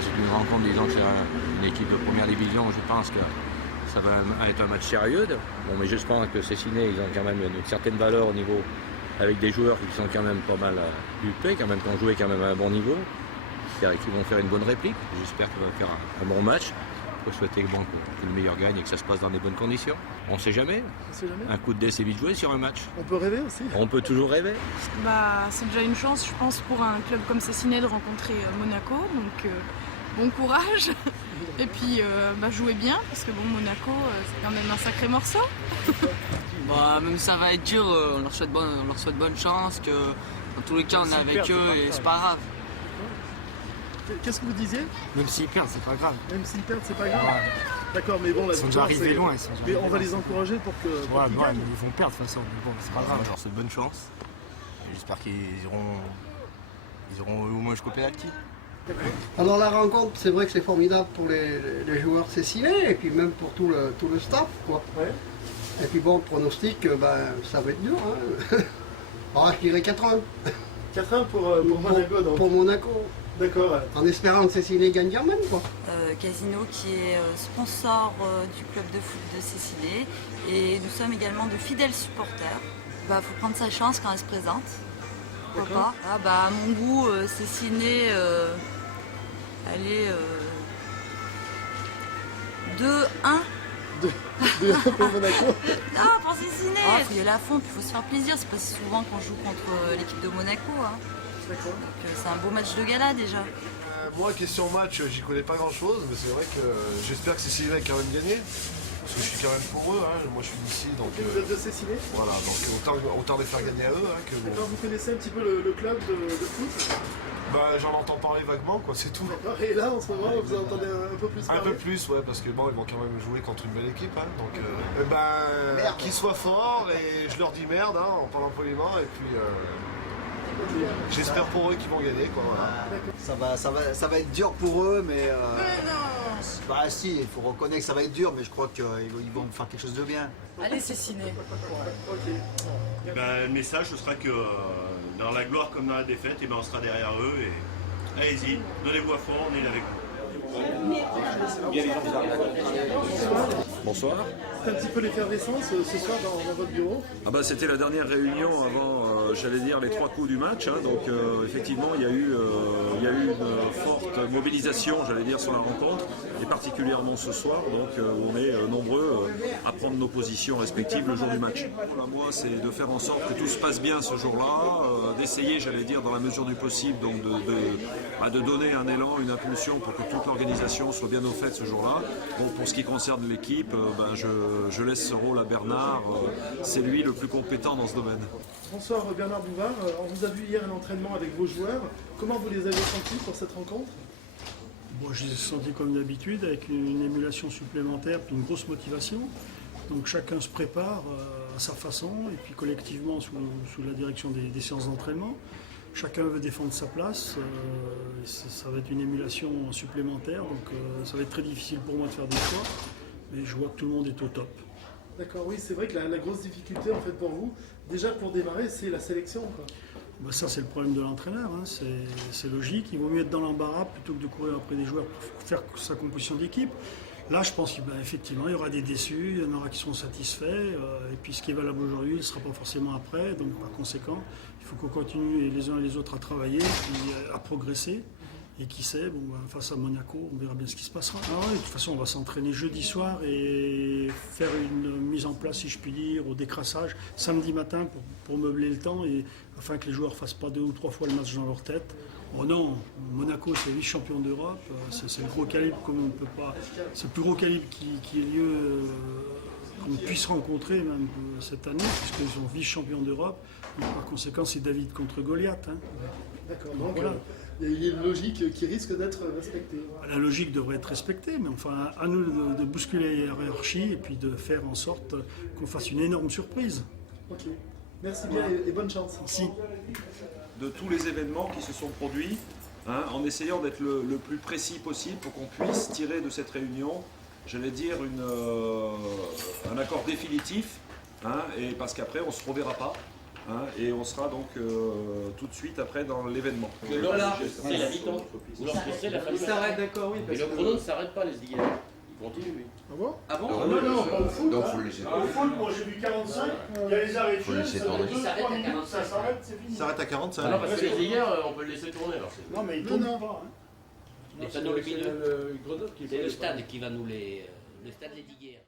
C'est une rencontre, disons que c'est une équipe de première division. Je pense que ça va être un match sérieux. Bon, mais j'espère que Cessiné, ils ont quand même une certaine valeur au niveau, avec des joueurs qui sont quand même pas mal huppés, qui ont joué quand même à un bon niveau, qui vont faire une bonne réplique. J'espère qu'ils vont faire un bon match. Il faut souhaiter que le meilleur gagne et que ça se passe dans des bonnes conditions. On ne sait jamais. Un coup de dé, c'est vite joué sur un match. On peut rêver aussi. On peut toujours rêver. C'est déjà une chance, je pense, pour un club comme Cessiné de rencontrer Monaco. Donc, bon courage. Et puis, jouez bien, parce que Monaco, c'est quand même un sacré morceau. Même ça va être dur, on leur souhaite bonne chance, que dans tous les cas, on est avec eux et c'est pas grave. Qu'est-ce que vous disiez? Même s'ils perdent, c'est pas grave. Même s'ils perdent, c'est pas grave. Ouais. D'accord, mais bon, ils sont déjà arrivés loin. Mais on va les encourager pour qu'ils gagnent. Ils vont perdre de toute façon, mais bon, c'est pas grave. Alors c'est de bonne chance. J'espère qu'ils iront au moins jusqu'au pénalty. Alors la rencontre, c'est vrai que c'est formidable pour les joueurs cessinés et puis même pour tout le staff, quoi. Ouais. Et puis bon, pronostic, ça va être dur. Hein. Alors, je dirais 4-1. 4-1 pour Monaco, donc. Pour Monaco. D'accord. En espérant que Cessiné gagne quand même, quoi. Casino qui est sponsor du club de foot de Cessiné et nous sommes également de fidèles supporters. Faut prendre sa chance quand elle se présente. Pourquoi pas. À mon goût, Cessiné, elle est 2-1. 2-1 pour Monaco. Non, pour Cessiné. Il faut y aller à fond, puis il faut se faire plaisir. C'est pas si souvent qu'on joue contre l'équipe de Monaco. Hein. Donc c'est un beau match de gala déjà. Moi, question match, j'y connais pas grand chose, mais c'est vrai que j'espère que Cessiné va quand même gagner. Parce que je suis quand même pour eux, hein. Moi je suis d'ici, donc... Vous êtes de Cessiné? Voilà, donc autant les faire gagner à eux. Hein, D'accord, vous connaissez un petit peu le club de foot? J'en entends parler vaguement, quoi, c'est tout. D'accord, et là en ce moment, vous en entendez un peu plus parler? Un peu plus, ouais, parce que bon, ils vont quand même jouer contre une belle équipe, hein, donc... qu'ils soient forts, et je leur dis merde, hein, en parlant poliment, et puis... j'espère pour eux qu'ils vont gagner, quoi, voilà. Ça va être dur pour eux, mais si, il faut reconnaître que ça va être dur, mais je crois qu'ils vont faire quelque chose de bien. Allez, Cessiné. Le message, ce sera que dans la gloire comme dans la défaite, on sera derrière eux et allez-y, donnez-vous à fond, on est avec vous. Bonsoir. C'est un petit peu l'effervescence ce soir dans votre bureau? C'était la dernière réunion avant, j'allais dire, les 3 coups du match. Hein, donc effectivement, il y a eu une forte mobilisation, j'allais dire, sur la rencontre, et particulièrement ce soir. Donc on est nombreux à prendre nos positions respectives le jour du match. Moi, c'est de faire en sorte que tout se passe bien ce jour-là, d'essayer, j'allais dire, dans la mesure du possible, donc de donner un élan, une impulsion pour que toute l'organisation soit bien au fait ce jour-là. Bon, pour ce qui concerne l'équipe, je laisse ce rôle à Bernard. C'est lui le plus compétent dans ce domaine. Bonsoir Bernard Bouvard. On vous a vu hier à l'entraînement avec vos joueurs. Comment vous les avez sentis pour cette rencontre? Je les ai sentis comme d'habitude, avec une émulation supplémentaire puis une grosse motivation. Donc chacun se prépare à sa façon et puis collectivement sous la direction des séances d'entraînement. Chacun veut défendre sa place, ça va être une émulation supplémentaire, donc ça va être très difficile pour moi de faire des choix, mais je vois que tout le monde est au top. D'accord, oui, c'est vrai que la grosse difficulté en fait pour vous, déjà pour démarrer, c'est la sélection, quoi. Ça c'est le problème de l'entraîneur, hein. C'est logique, il vaut mieux être dans l'embarras plutôt que de courir après des joueurs pour faire sa composition d'équipe. Là, je pense qu'effectivement, il y aura des déçus, il y en aura qui seront satisfaits, et puis ce qui est valable aujourd'hui ne sera pas forcément après, donc par conséquent, il faut qu'on continue les uns et les autres à travailler, puis à progresser, et qui sait, face à Monaco, on verra bien ce qui se passera. De toute façon, on va s'entraîner jeudi soir et faire une mise en place, si je puis dire, au décrassage, samedi matin pour meubler le temps, et afin que les joueurs ne fassent pas 2 ou 3 fois le match dans leur tête. Oh non, Monaco c'est vice-champion d'Europe, c'est le gros calibre comme on ne peut pas. C'est le plus gros calibre qui ait lieu, qu'on puisse rencontrer même cette année, puisqu'ils sont vice-champions d'Europe. Par conséquent, c'est David contre Goliath. Hein. D'accord, donc voilà. Il y a une logique qui risque d'être respectée. La logique devrait être respectée, mais enfin à nous de bousculer la hiérarchie et puis de faire en sorte qu'on fasse une énorme surprise. Ok, merci bien et bonne chance. Merci. De tous les événements qui se sont produits, en essayant d'être le plus précis possible pour qu'on puisse tirer de cette réunion, j'allais dire, un accord définitif, et parce qu'après on ne se reverra pas. hein, et on sera donc tout de suite après dans l'événement. Voilà, c'est la mi-temps. Ou lorsque c'est la fin du match. Il s'arrête, d'accord, oui. Mais le chrono ne s'arrête pas, les Diguières. Il continue, oui. Ah bon? Ah bon? Non, pas au foot. Donc hein. faut le laisser. Au foot, moi j'ai vu 45, il y a les arrêts de Faut jeu, laisser ça tourner. fait 2-3 minutes, ça s'arrête, c'est fini. Il s'arrête à 45. Ah non, parce que les Diguières, on peut le laisser tourner. Alors Non, mais il tourne pas. Hein. les panneaux lumineux, c'est le stade qui va nous les... Le stade des Diguières.